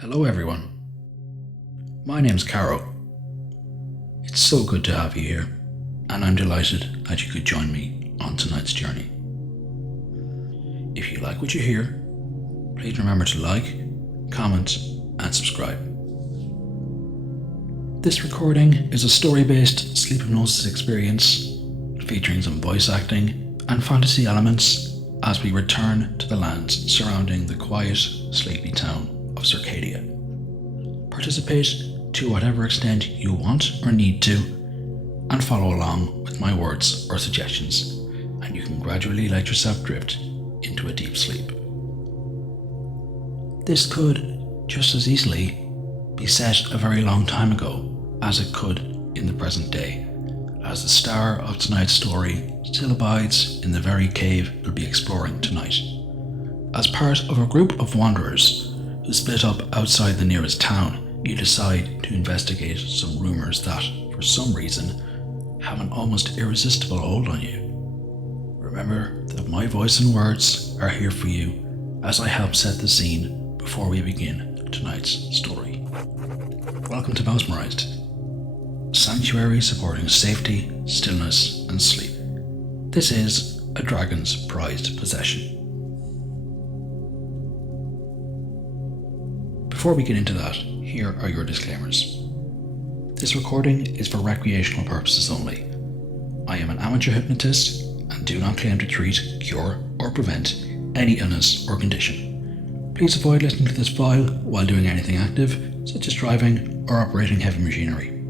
Hello everyone, my name's Caro. It's so good to have you here, and I'm delighted that you could join me on tonight's journey. If you like what you hear, please remember to like, comment, and subscribe. This recording is a story-based sleep hypnosis experience featuring some voice acting and fantasy elements as we return to the lands surrounding the quiet, sleepy town of Circadia. Participate to whatever extent you want or need to, and follow along with my words or suggestions, and you can gradually let yourself drift into a deep sleep. This could just as easily be set a very long time ago as it could in the present day, as the star of tonight's story still abides in the very cave we'll be exploring tonight. As part of a group of wanderers who split up outside the nearest town, you decide to investigate some rumours that, for some reason, have an almost irresistible hold on you. Remember that my voice and words are here for you as I help set the scene before we begin tonight's story. Welcome to Mousemerised, a sanctuary supporting safety, stillness, and sleep. This is a dragon's prized possession. Before we get into that, here are your disclaimers. This recording is for recreational purposes only. I am an amateur hypnotist and do not claim to treat, cure, or prevent any illness or condition. Please avoid listening to this file while doing anything active, such as driving or operating heavy machinery.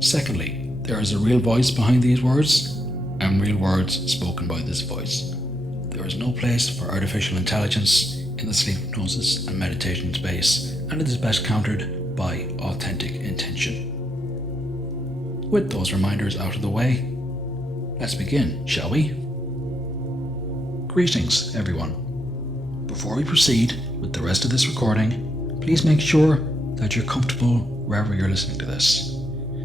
Secondly, there is a real voice behind these words, and real words spoken by this voice. There is no place for artificial intelligence in the sleep hypnosis and meditation space, and it is best countered by authentic intention. With those reminders out of the way, let's begin, shall we? Greetings, everyone. Before we proceed with the rest of this recording, please make sure that you're comfortable wherever you're listening to this.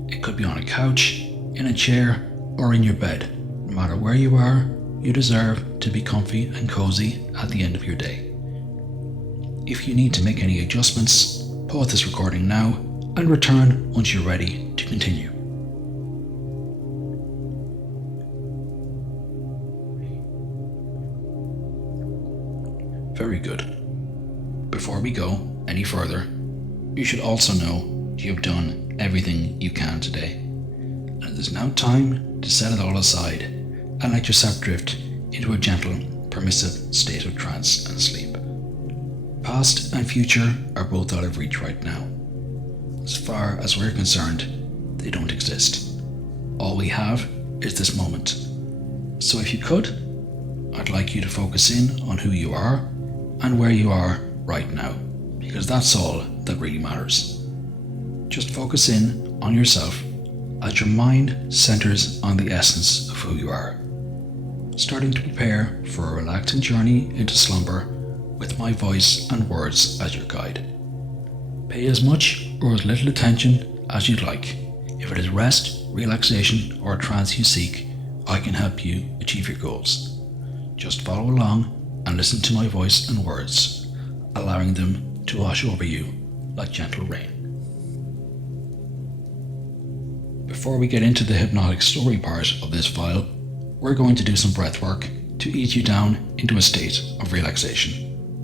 It could be on a couch, in a chair, or in your bed. No matter where you are, you deserve to be comfy and cozy at the end of your day. If you need to make any adjustments, pause this recording now and return once you're ready to continue. Very good. Before we go any further, you should also know you have done everything you can today, and it is now time to set it all aside and let yourself drift into a gentle, permissive state of trance and sleep. Past and future are both out of reach right now. As far as we're concerned, they don't exist. All we have is this moment. So if you could, I'd like you to focus in on who you are and where you are right now, because that's all that really matters. Just focus in on yourself as your mind centers on the essence of who you are, starting to prepare for a relaxing journey into slumber with my voice and words as your guide. Pay as much or as little attention as you'd like. If it is rest, relaxation, or trance you seek, I can help you achieve your goals. Just follow along and listen to my voice and words, allowing them to wash over you like gentle rain. Before we get into the hypnotic story part of this file, we're going to do some breath work to ease you down into a state of relaxation,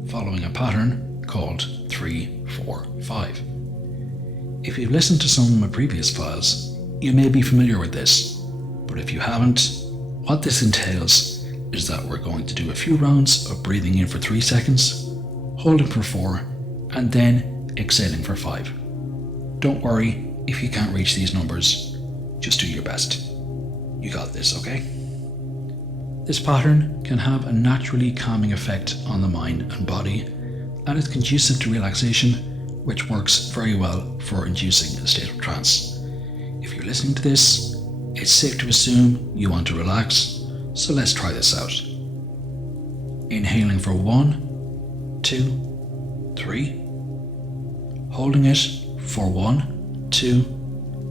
following a pattern called 3-4-5. If you've listened to some of my previous files, you may be familiar with this, but if you haven't, what this entails is that we're going to do a few rounds of breathing in for 3 seconds, holding for 4, and then exhaling for 5. Don't worry if you can't reach these numbers, just do your best. You got this, okay? This pattern can have a naturally calming effect on the mind and body, and is conducive to relaxation, which works very well for inducing a state of trance. If you're listening to this, it's safe to assume you want to relax, so let's try this out. Inhaling for 1, 2, 3. Holding it for 1, 2,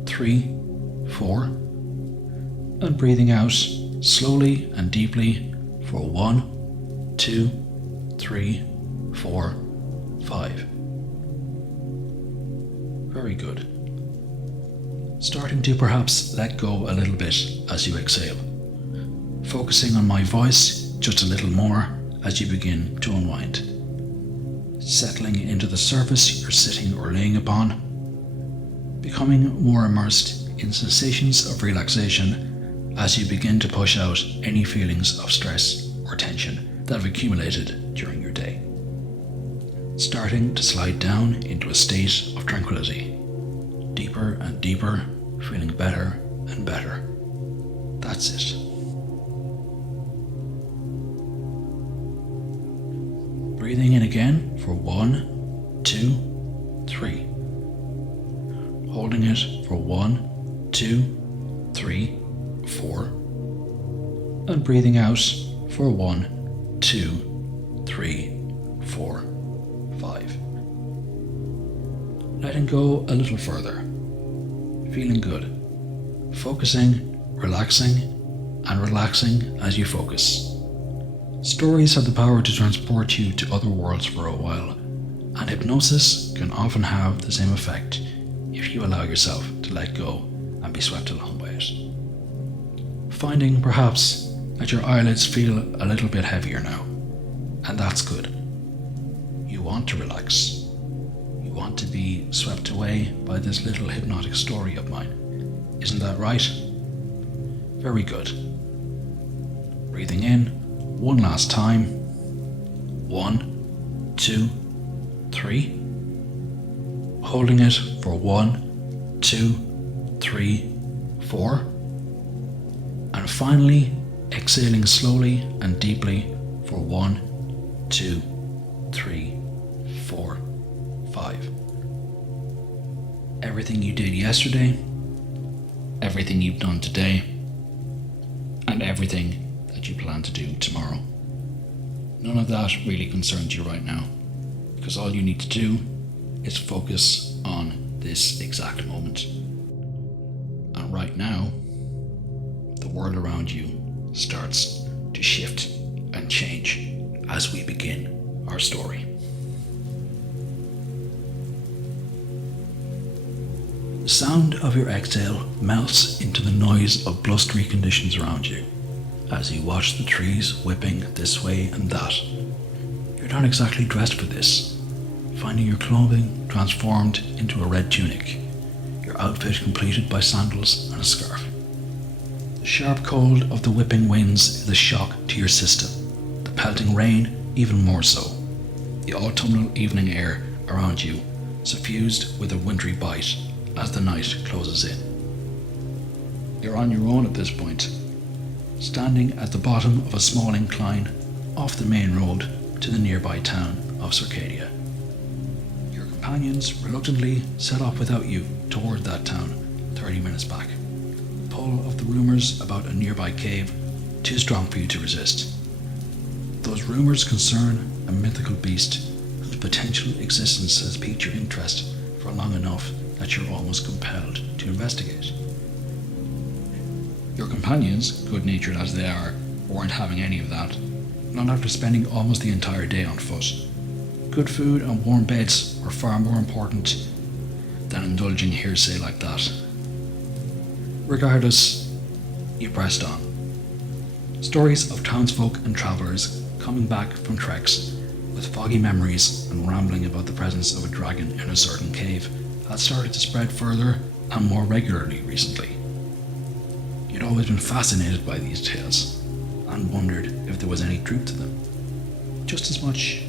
3, 4. And breathing out slowly and deeply for 1, 2, 3, 4, 5. Very good. Starting to perhaps let go a little bit as you exhale. Focusing on my voice just a little more as you begin to unwind. Settling into the surface you're sitting or laying upon. Becoming more immersed in sensations of relaxation as you begin to push out any feelings of stress or tension that have accumulated during your day. Starting to slide down into a state of tranquility. Deeper and deeper, feeling better and better. That's it. Breathing in again for 1, 2, 3. Holding it for 1, 2, 3, 4. And breathing out for 1, 2, 3, 4, 5. Letting go a little further. Feeling good. Focusing, relaxing, and relaxing as you focus. Stories have the power to transport you to other worlds for a while, and hypnosis can often have the same effect if you allow yourself to let go and be swept along by it. Finding perhaps that your eyelids feel a little bit heavier now, and that's good. You want to relax. You want to be swept away by this little hypnotic story of mine. Isn't that right? Very good. Breathing in one last time. 1, 2, 3. Holding it for 1, 2, 3, 4. And finally exhaling slowly and deeply for 1, 2, 3, 4, 5. Everything you did yesterday, everything you've done today, and everything that you plan to do tomorrow. None of that really concerns you right now, because all you need to do is focus on this exact moment. And right now, the world around you starts to shift and change as we begin our story. The sound of your exhale melts into the noise of blustery conditions around you as you watch the trees whipping this way and that. You're not exactly dressed for this, finding your clothing transformed into a red tunic, your outfit completed by sandals and a scarf. The sharp cold of the whipping winds is a shock to your system, the pelting rain even more so, the autumnal evening air around you suffused with a wintry bite as the night closes in. You're on your own at this point, standing at the bottom of a small incline off the main road to the nearby town of Circadia. Your companions reluctantly set off without you toward that town 30 minutes back. The pull of the rumours about a nearby cave too strong for you to resist. Those rumours concern a mythical beast whose potential existence has piqued your interest for long enough that you're almost compelled to investigate. Your companions, good-natured as they are, weren't having any of that, not after spending almost the entire day on foot. Good food and warm beds were far more important than indulging hearsay like that. Regardless, you pressed on. Stories of townsfolk and travellers coming back from treks with foggy memories and rambling about the presence of a dragon in a certain cave had started to spread further and more regularly recently. You'd always been fascinated by these tales and wondered if there was any truth to them, just as much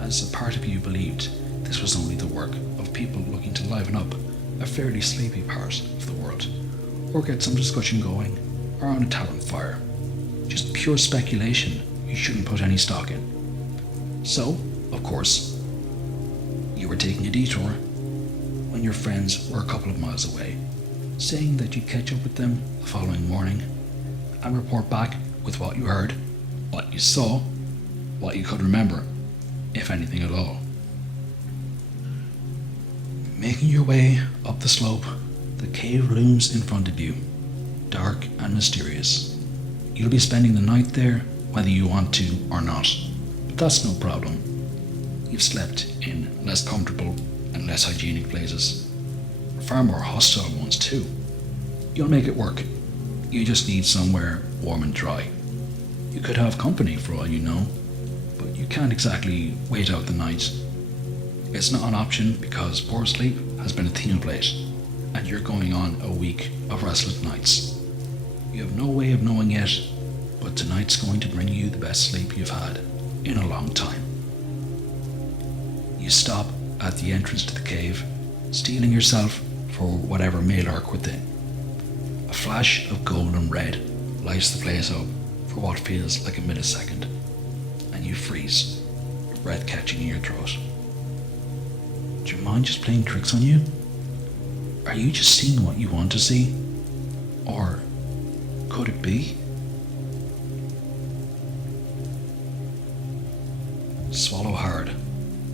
as a part of you believed this was only the work of people looking to liven up a fairly sleepy part of the world, or get some discussion going around a tavern fire. Just pure speculation you shouldn't put any stock in. So, of course, you were taking a detour when your friends were a couple of miles away, saying that you'd catch up with them the following morning and report back with what you heard, what you saw, what you could remember, if anything at all. Making your way up the slope, the cave looms in front of you, dark and mysterious. You'll be spending the night there whether you want to or not, but that's no problem. You've slept in less comfortable and less hygienic places. far more hostile ones too. You'll make it work. You just need somewhere warm and dry. You could have company for all you know, but you can't exactly wait out the night. It's not an option because poor sleep has been a theme plate, and you're going on a week of restless nights. You have no way of knowing yet, but tonight's going to bring you the best sleep you've had in a long time. You stop at the entrance to the cave, steeling yourself for whatever may lurk within. A flash of gold and red lights the place up for what feels like a millisecond, and you freeze, your breath catching in your throat. Do your mind just playing tricks on you? Are you just seeing what you want to see? Or could it be? Swallow hard,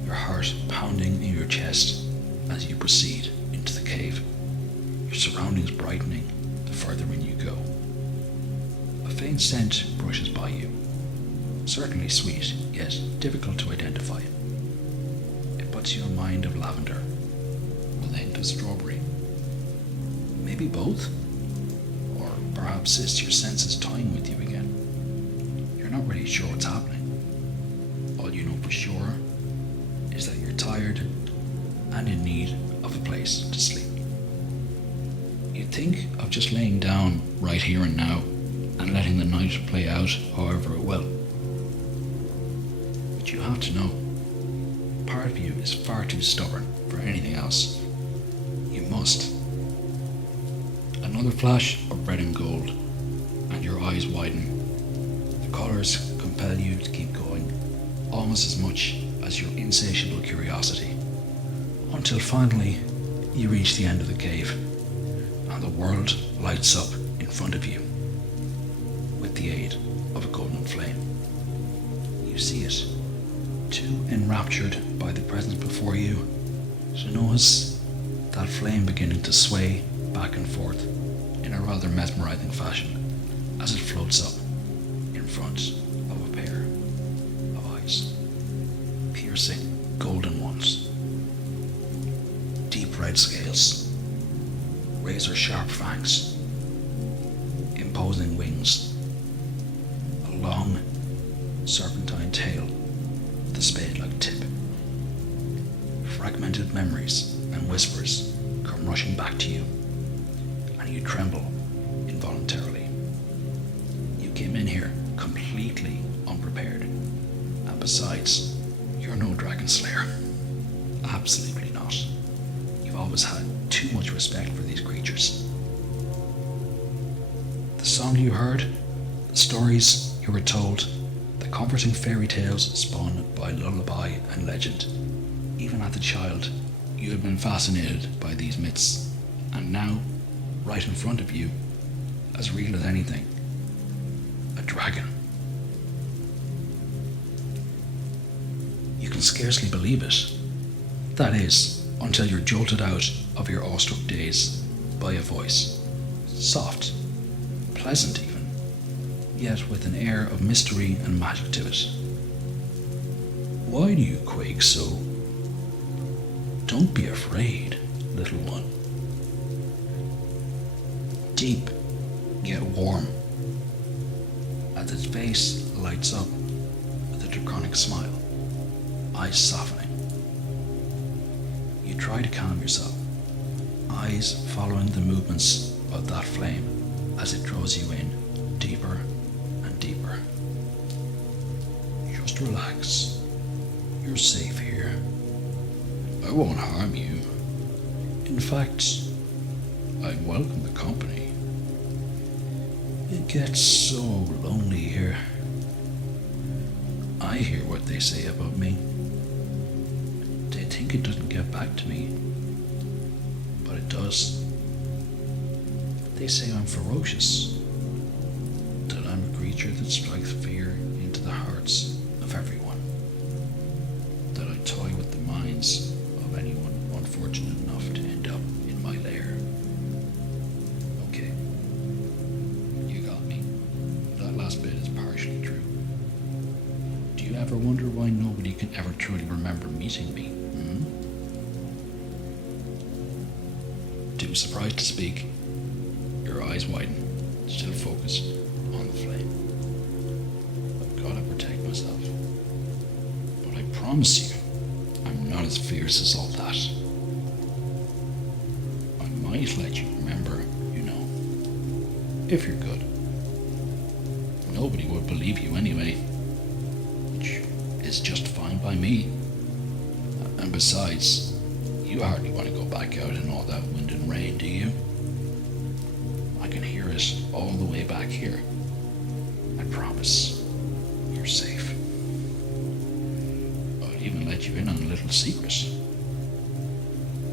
your heart pounding in your chest as you proceed into the cave, your surroundings brightening the further in you go. A faint scent brushes by you, certainly sweet, yet difficult to identify. It puts you in mind of lavender, with a hint of strawberry. Maybe both? Or perhaps it's your senses toying with you again. You're not really sure what's happening. All you know for sure is that you're tired and in need of a place to sleep. You think of just laying down right here and now and letting the night play out however it will. But you have to know, part of you is far too stubborn for anything else. You must. Another flash of red and gold, and your eyes widen. The colours compel you to keep going, almost as much as your insatiable curiosity, until finally you reach the end of the cave, and the world lights up in front of you with the aid of a golden flame. You see it, too enraptured by the presence before you to notice that flame beginning to sway back and forth in a rather mesmerizing fashion as it floats up in front of a pair of eyes, piercing golden ones, deep red scales, razor sharp fangs, imposing wings, a long serpentine tail with a spade-like tip. Fragmented memories and whispers come rushing back to you, and you tremble involuntarily. You came in here completely unprepared, and besides, you're no dragon slayer. Absolutely not. You've always had too much respect for these creatures. The song you heard, the stories you were told, the comforting fairy tales spun by lullaby and legend. Even as a child, you had been fascinated by these myths, and now, right in front of you, as real as anything, a dragon. You can scarcely believe it. That is, until you're jolted out of your awestruck daze by a voice, soft, pleasant even, yet with an air of mystery and magic to it. Why do you quake so? Don't be afraid, little one. Deep, yet warm, as its face lights up with a draconic smile, eyes softening. You try to calm yourself, eyes following the movements of that flame as it draws you in deeper and deeper. Just relax. You're safe here. I won't harm you. In fact, I welcome the company. It gets so lonely here. I hear what they say about me. They think it doesn't get back to me, but it does. They say I'm ferocious, that I'm a creature that strikes fear into the hearts of everyone, that I toy with the minds of anyone unfortunate enough to end up in my lair. Okay, you got me. That last bit is partially true. Do you ever wonder why nobody can ever truly remember meeting me? too surprised to speak. Your eyes widen, still focused on the flame. I've got to protect myself. But I promise you, I'm not as fierce as all that. I might let you remember, if you're good. Nobody would believe you anyway, which is just fine by me. And besides, you hardly want to go back out in all that wind and rain, do you? I can hear it all the way back here. I promise, you're safe. I'd even let you in on a little secret.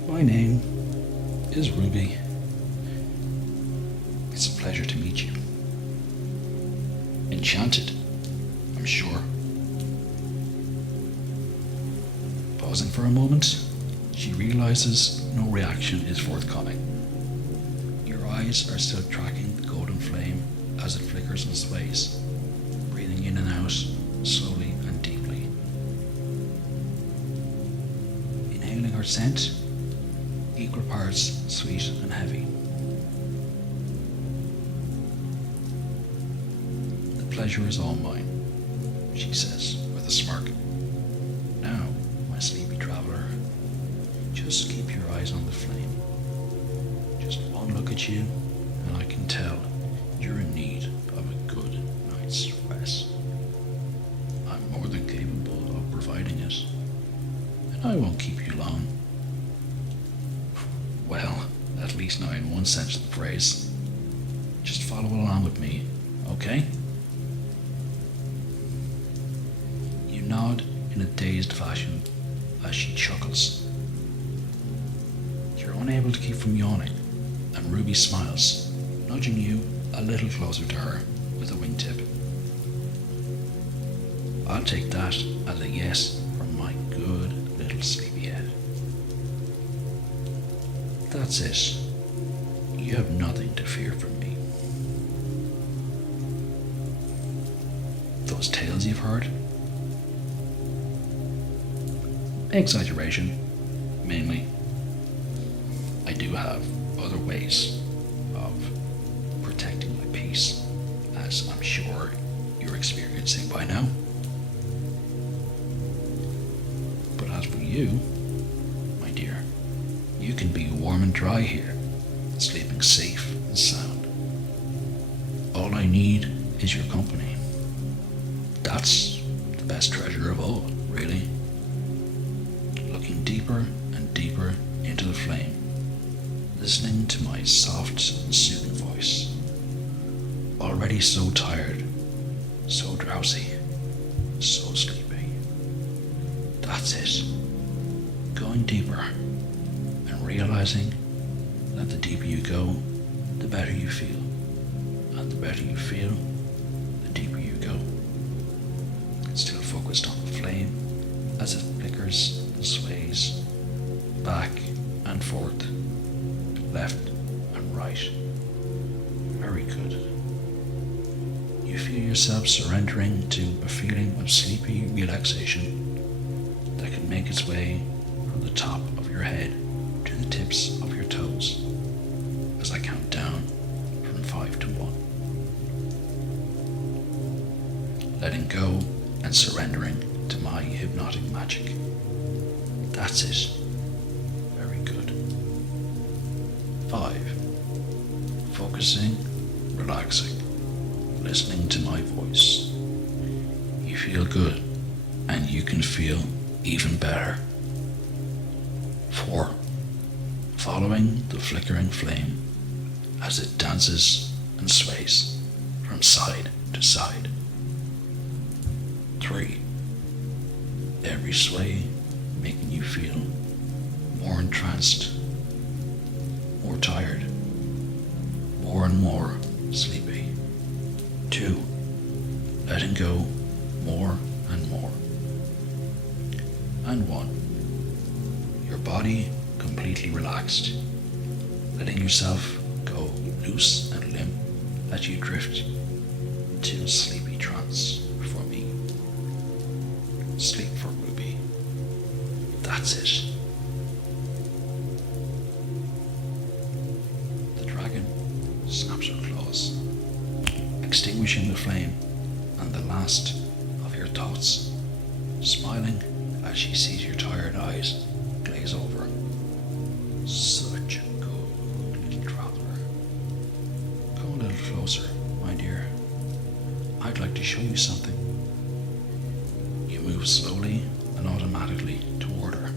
My name is Ruby. It's a pleasure to meet you. Enchanted, I'm sure. Pausing for a moment, she realizes no reaction is forthcoming. Your eyes are still tracking the golden flame as it flickers and sways, breathing in and out slowly and deeply. Inhaling her scent, equal parts sweet and heavy. The pleasure is all mine, she says with a smirk. Now, my sleepy traveler, just keep your eyes on the flame. Just one look at you, and I can tell you're in need of a good night's rest. I'm more than capable of providing it, and I won't keep you long. Well, at least now in one sense of the phrase. Just follow along with me, okay? You nod in a dazed fashion as she chuckles. You're unable to keep from yawning, and Ruby smiles, nudging you a little closer to her with a wingtip. I'll take that as a yes from my good little sleepyhead. That's it. You have nothing to fear from me. Those tales you've heard? Exaggeration, mainly. I do have other ways of protecting my peace, as I'm sure you're experiencing by now. But as for you, my dear, you can be warm and dry here, sleeping safe and sound. All I need is your company. That's the best treasure of all, really. Looking deeper and deeper into the flame, listening to my soft and soothing voice. Already so tired, so drowsy, so sleepy. That's it. Going deeper and realizing that the deeper you go, the better you feel. And the better you feel, the deeper you go. Still focused on the flame as it flickers and sways back and forth, left and right. Very good. You feel yourself surrendering to a feeling of sleepy relaxation that can make its way from the top of your head to the tips of your toes as I count down from 5 to 1. Letting go and surrendering to my hypnotic magic. That's it. Very good. 5. Focusing, relaxing, listening to my voice. You feel good, and you can feel even better. 4. Following the flickering flame as it dances and sways from side to side. 3. Every sway making you feel more entranced, more tired, more and more sleepy. 2. Letting go more and more. And 1. Your body completely relaxed, letting yourself go loose and limp as you drift into a sleepy trance for me. Sleep for Ruby. That's it. smiling as she sees your tired eyes glaze over. Such a good little traveler. Come a little closer, my dear. I'd like to show you something. You move slowly and automatically toward her,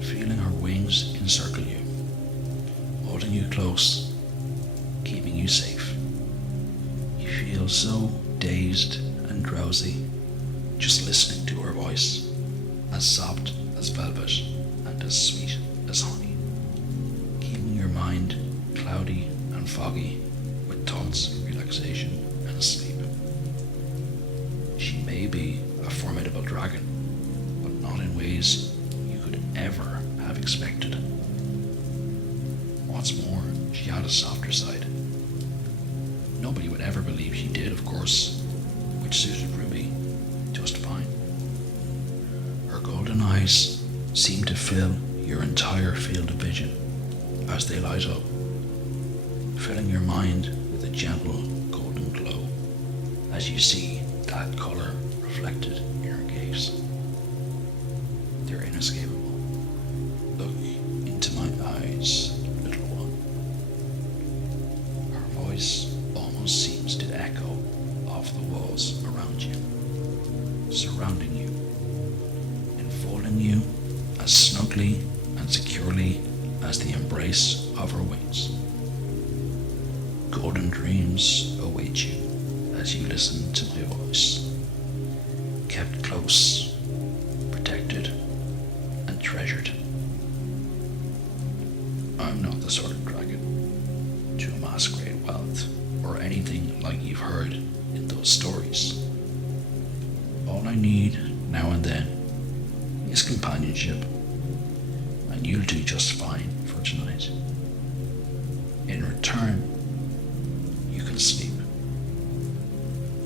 feeling her wings encircle you, holding you close, keeping you safe. You feel so dazed and drowsy just listening to her voice, as soft as velvet and as sweet as honey, keeping your mind cloudy and foggy with thoughts of relaxation and sleep. She may be a formidable dragon, but not in ways you could ever have expected. What's more, she had a softer side. Nobody would ever believe she did, of course, which suited Ruby just fine. Her golden eyes seem to fill your entire field of vision as they light up, filling your mind with a gentle golden glow as you see that colour reflected in her gaze. They're inescapable. Look into my eyes, little one. Her voice almost seems to echo off the walls around you, surrounding you, enfolding you as snugly and securely as the embrace of her wings. Golden dreams await you as you listen to my voice, kept close, protected, and treasured. I'm not the sort of dragon to amass great wealth or anything like you've heard in those stories. All I need now and then is companionship, and you'll do just fine for tonight. In return, you can sleep,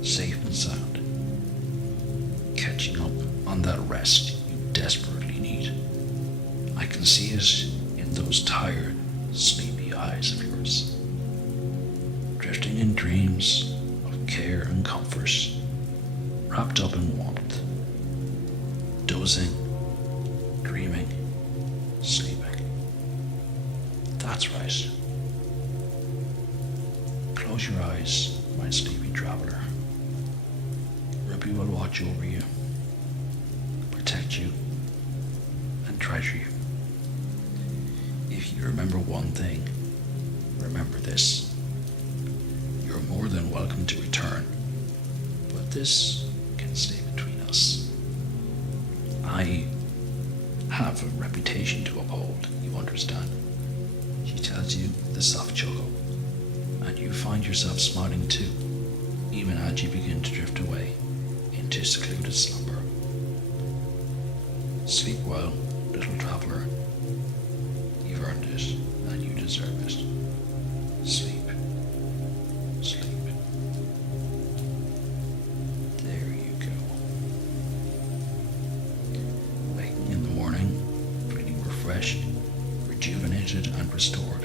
safe and sound, catching up on that rest you desperately need. I can see it in those tired, sleepy eyes of yours, drifting in dreams of care and comfort, wrapped up in warmth, dozing, dreaming, sleeping. That's right. Close your eyes, my sleepy traveler. Ruby will watch over you, protect you, and treasure you. If you remember one thing, remember this. You're more than welcome to return, but this can stay between us. I have a reputation to uphold, you understand. She tells you with a soft chuckle, and you find yourself smiling too, even as you begin to drift away into secluded slumber. Sleep well, little traveler. You've earned it, and you deserve it. Sleep. Sleep. There you go. Waking in the morning, feeling refreshed, rejuvenated, and restored.